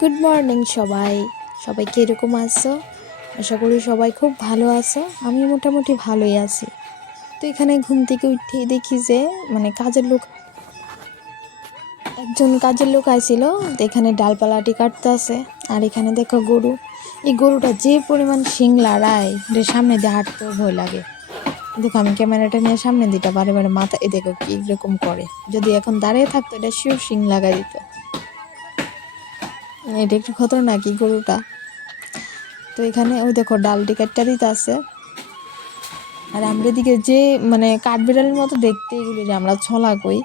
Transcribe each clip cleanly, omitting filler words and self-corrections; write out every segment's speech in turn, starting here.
Good morning সবাই। সবাই কীরকম আছো? আশা করি সবাই খুব ভালো আছো। আমি মোটামুটি ভালোই আছি। তো এখানে ঘুম থেকে উঠেই দেখি যে একজন কাজের লোক আইছিল। তো এখানে ডালপালাটি কাটতে আছে। আর এখানে দেখো গরু। এই গরুটা যে পরিমাণ শিং লড়ায় যে সামনে দিয়ে হাঁটতেও ভয় লাগে। দেখো আমি ক্যামেরাটা নিয়ে সামনে দিটা বারে বারে মাথা দেখো কি রকম করে। যদি এখন দাঁড়িয়ে থাকতো এটা শিওর শিং লাগাই দিত। এটা একটু খতরনাক এই গরুটা। তো এখানে ওই দেখো ডালটি কাটটা দিতে আছে। আর আমরা দিকে যে কাঠবিড়ালের মতো দেখতে এগুলি যে আমরা ছলা কই,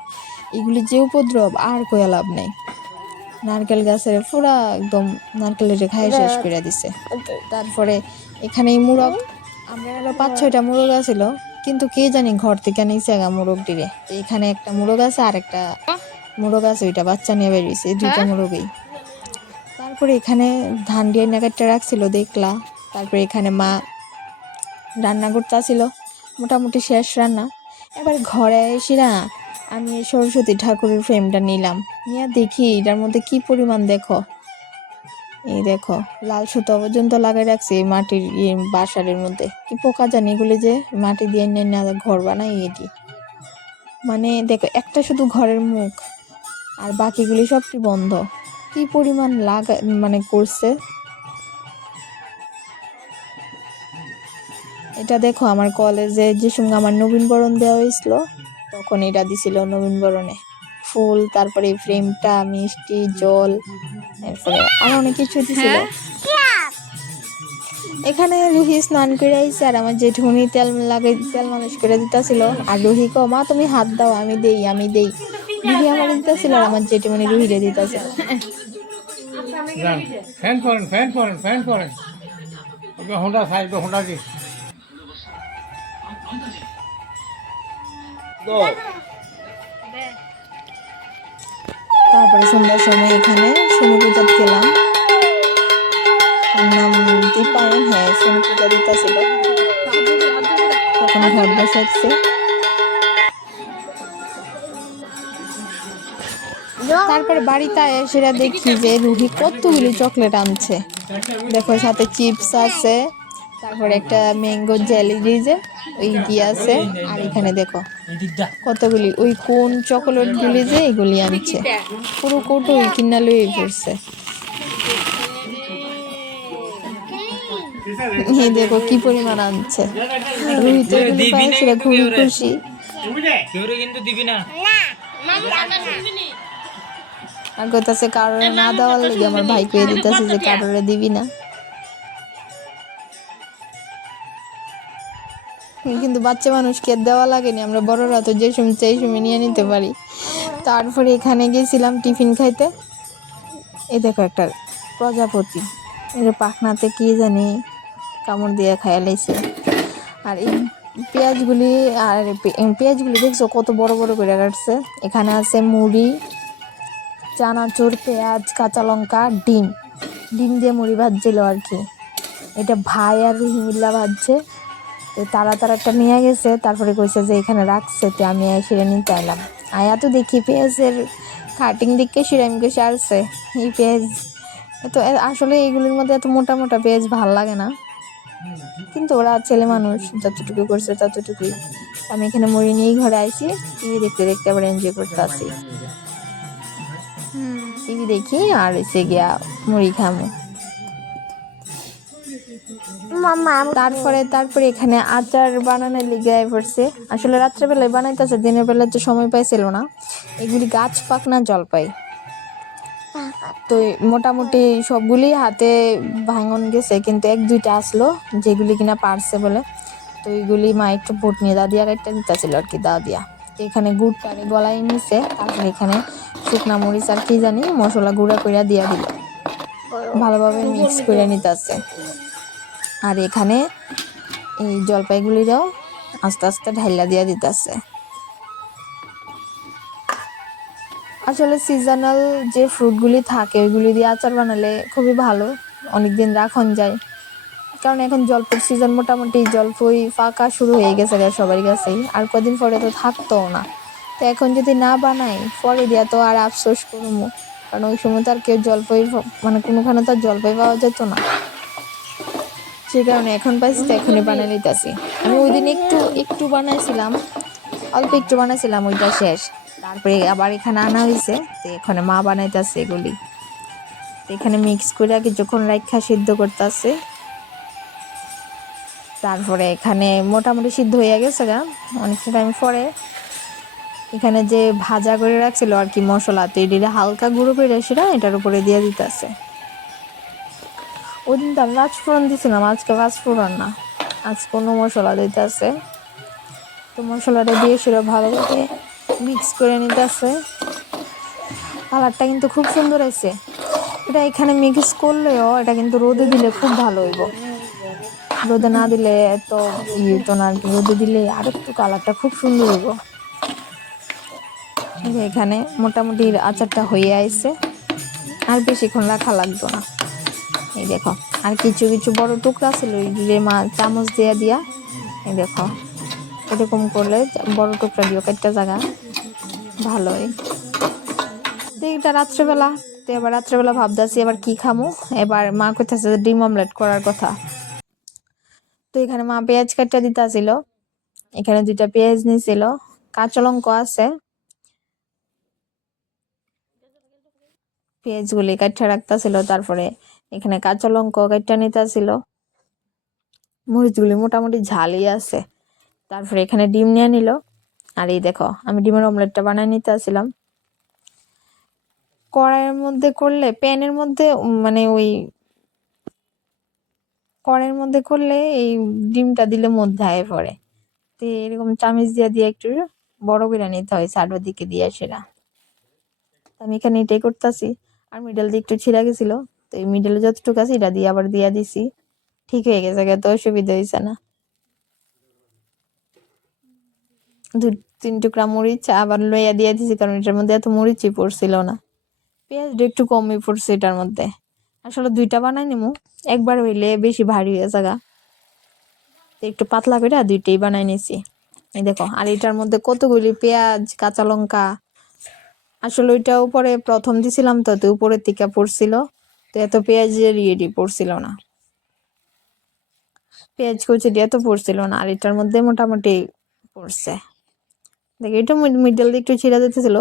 এগুলি যে উপদ্রব আর কয়া লাভ নেই। নারকেল গাছের পুরা একদম নারকেলের খাই শেষ করে দিছে। তারপরে এখানে এই মুরগ, আমরা আরো 5-6টা মুরগ আছিল, কিন্তু কে জানি ঘর থেকে নিচে মুরগ দিলে। এখানে একটা মুরগ আছে আর একটা মুরগ আছে, ওইটা বাচ্চা নিয়ে বেরিয়েছে, দুইটা মুরগই। তারপরে এখানে ধান দিয়ে নাগারটা রাখছিল দেখলা। তারপরে এখানে মা রান্না করতেছিল, মোটামুটি শেষ রান্না। এবার ঘরে এসে না আমি সরস্বতী ঠাকুরের ফ্রেমটা নিলাম, নিয়ে দেখি এটার মধ্যে কি পরিমাণ দেখো। এই দেখো লাল সুতো পর্যন্ত লাগাই রাখছে এই মাটির বাসারের মধ্যে। কি পোকা জানি এগুলি যে মাটি দিয়ে নিয়ে ঘর বানাই এটি। দেখো একটা শুধু ঘরের মুখ, আর বাকিগুলি সবটি বন্ধ। কি পরিমাণ করছে। এটা দেখো আমার কলেজে যে সঙ্গে আমার নবীনবরণ দেওয়া হয়েছিল, তখন এটা দিছিল নবীনবরণে ফুল, তারপরে ফ্রেমটা, মিষ্টি, জল, এরপরে আর অনেক কিছু দিছিল। এখানে রুহি স্নান করে আইছে, আর আমার জেঠুনি তেল মালিশ করে দিতেছিল। আর রুহি কো মা তুমি হাত দাও, আমি দেই। রুহি আমার দিতেছিল আর আমার জেঠুমনি রুহিরে দিতেছিল। ফ্যান করেন হোন্ডা সাইড হোন্ডা দি তারপরে সন্ধ্যার সময় এখানে শনি পূজা গেলাম। নাম দীপায়ন, হ্যাঁ শনি পূজা দিতেছিল। তখন ঘর বসাচ্ছে। তারপরে বাড়িতে এসে দেখি যে রুহি কতগুলি চকলেট আনছে। দেখো সাথে চিপস আছে, তারপরে একটা ম্যাঙ্গো জেলি দিয়ে ওই দিয়ে আছে। আর এখানে দেখো কতগুলি ওই কোন চকলেট গুলি যে এগুলি আনছে, পুরো কৌটো কিনা লই পড়ছে। দেখো কি পরিমাণ আনছে। রুহি তো এগুলি পায় সেটা খুবই খুশি। আর কইতাছে কারোর না দেওয়ার লেগে আমার ভাই কয়ে দিতেছে যে কারোরে দিবি না। কিন্তু বাচ্চা মানুষকে দেওয়া লাগেনি, আমরা বড়রা তো যে সময় চাই সময় নিয়ে নিতে পারি। তারপরে এখানে গেছিলাম টিফিন খাইতে। এই দেখো একটা প্রজাপতি, এর পাখনাতে কি জানি কামড় দিয়ে খাইয়া লাইছে। আর এই পেঁয়াজগুলি দেখছো কত বড় বড় করে কাটছে। এখানে আছে মুড়ি, চানাচুর, পেঁয়াজ, কাঁচা লঙ্কা, ডিম দিয়ে মুড়ি ভাজছিল আর কি। এটা ভাই আর রুহি মিল্লা ভাজছে। তারা একটা নিয়ে গেছে, তারপরে কইছে যে এখানে রাখছে, তো আমি সেটা নিতে এলাম। আয়া তো দেখি পেঁয়াজের কাটিং দিকে সিরামিকে সারছে এই পেঁয়াজ। তো আসলে এগুলির মধ্যে এত মোটা মোটা পেঁয়াজ ভাল লাগে না, কিন্তু ওরা ছেলে মানুষ, যতটুকু করছে ততটুকুই। আমি এখানে মুড়ি নিয়েই ঘরে আইছি, টিভি দেখতে দেখতে আবার এনজয় করতে আসি। টিভি দেখি আর এসে গিয়া মুড়ি খামো। তারপরে এখানে আচার বানানোর লিগে পড়ছে। আসলে রাত্রেবেলায় বানাইতেছে, দিনের বেলায় তো সময় পাইছিল না। এগুলি গাছ পাকনা জলপাই, তো মোটামুটি সবগুলি হাতে ভাঙন গেছে, কিন্তু 1-2টা আসলো যেগুলি কিনা পারছে বলে। তো এইগুলি মা একটু ভোট নিয়ে দাদিয়া কাটটা দিতেছিল আর কি, দাদিয়া। এখানে গুড়টারে গলায় নিছে, তারপরে এখানে শুকনা মরিচ আর কি জানি মশলা গুঁড়া কইরা দিয়া দিল, ভালোভাবে মিক্স করে নিতেছে। আর এখানে এই জলপাইগুলিরাও আস্তে আস্তে ঢাইলা দিয়া দিতেছে। আসলে সিজনাল যে ফ্রুটগুলি থাকে ওইগুলি দিয়ে আচার বানালে খুবই ভালো, অনেকদিন রাখন যায়। কারণ এখন জলপাইয়ের সিজন, মোটামুটি জলপাই পাকা শুরু হয়ে গেছে সবার কাছেই, আর কদিন পরে তো থাকতো না। তো এখন যদি না বানাই পরে দিয়া তো আর আফসোস করবো, কারণ ওই সময় তো আর কেউ জলপাই মানে কোনোখানে তো আর জলপাই পাওয়া যেত না, সেই কারণে এখন পাইছি তো এখনই বানিয়ে নিতেছি। আমি ওই দিন একটু একটু বানাইছিলাম, অল্প একটু বানাইছিলাম, ওইটা শেষ। তারপরে আবার এখানে আনা হয়েছে, তো এখানে মা বানাইতেছে এগুলি। তো এখানে মিক্স করে কিছুক্ষণ রাখা সিদ্ধ করতেছে। তারপরে এখানে মোটামুটি সিদ্ধ হয়ে গেছে গা অনেকটা টাইম পরে। এখানে যে ভাজা করে রাখছিল আর কি মশলা, তো এটিরে হালকা গুঁড়ো করে সেটা এটার উপরে দিয়ে দিতেছে। ওই দিন তো আমি পাঁচফোড়ন দিছিলাম, আজকে পাঁচফোড়ন না, আজ কোনো মশলা দিতেছে। তো মশলাটা দিয়ে সেটা ভালোভাবে মিক্স করে নিতেছে। কালারটা কিন্তু খুব সুন্দর হয়েছে। এটা এখানে মিক্স করলেও এটা কিন্তু রোদে দিলে খুব ভালো হইব, রোদে না দিলে এত তো না আর কি, রোদে দিলে আর একটু কালারটা খুব সুন্দর হইব। এখানে মোটামুটি আচারটা হয়ে আইছে, আর বেশিক্ষণ রাখা লাগতো না। এই দেখো, আর কিছু কিছু বড় টুকরা ছিল ওই মা চামচ দিয়ে দিয়া, এই দেখো এরকম করলে বড় টুকরা দিও একটা জায়গা ভালোই। তো এটা রাত্রেবেলা, তো এবার রাত্রেবেলা ভাবতেছি এবার কি খামু। এবার মা কইতাছে ডিম অমলেট করার কথা। তো এখানে মা পেঁয়াজ কাটটা দিতেছিল, এখানে 2টা পেঁয়াজ নিছিল, কাঁচা লঙ্কা আছে, পেঁয়াজগুলি কাটটা রাখতেছিল। তারপরে এখানে কাঁচা লঙ্কা কাটটা নিতেছিল, মরিচগুলি মোটামুটি ঝালই আছে। তারপরে এখানে ডিম নিয়ে নিল। আর এই দেখো আমি ডিমের অমলেটটা বানাই নিতেছিলাম। কড়াইয়ের মধ্যে করলে, প্যানের মধ্যে মানে ওই কড়াইয়ের মধ্যে করলে এই ডিমটা দিলে মধ্যে আয়ে পড়ে, তো এরকম চামিচ দিয়ে দিয়ে একটু বড় করে নিতে হয় সাইডের দিকে দিয়ে সেটা। আমি এখানে এটাই করতেছি। আর মিডল দিয়ে একটু ছিঁড়া গেছিল, তো এই মিডলে যতটুকু আছে এটা দিয়ে আবার দিয়া দিছি, ঠিক হয়ে গেছে, তো অসুবিধা হয়েছে না। 2-3 টুকরা মরিচ আবার লইয়া দিয়ে দিছি, কারণ এটার মধ্যে এত মরিচই পড়ছিল না, পেঁয়াজটা একটু কমই পড়ছে এটার মধ্যে। আসলে 2টা বানাই নিমু, একবার হইলে বেশি ভারী হয়ে যাগা, তো একটু পাতলা করে 2টাই বানাই নিছি। এই দেখো, আর এটার মধ্যে কতগুলি পেঁয়াজ কাঁচা লঙ্কা, আসলে ওইটা উপরে প্রথম দিছিলাম তো, তো উপরের দিকে পড়ছিল, তো এত পেঁয়াজের ইয়েটি পড়ছিল না, পেঁয়াজ কুচি দিয়ে তো পড়ছিল না। আর এটার মধ্যে মোটামুটি পড়ছে, দেখো এটা মিডল দিয়ে একটু ছিঁড়া দিতেছিল।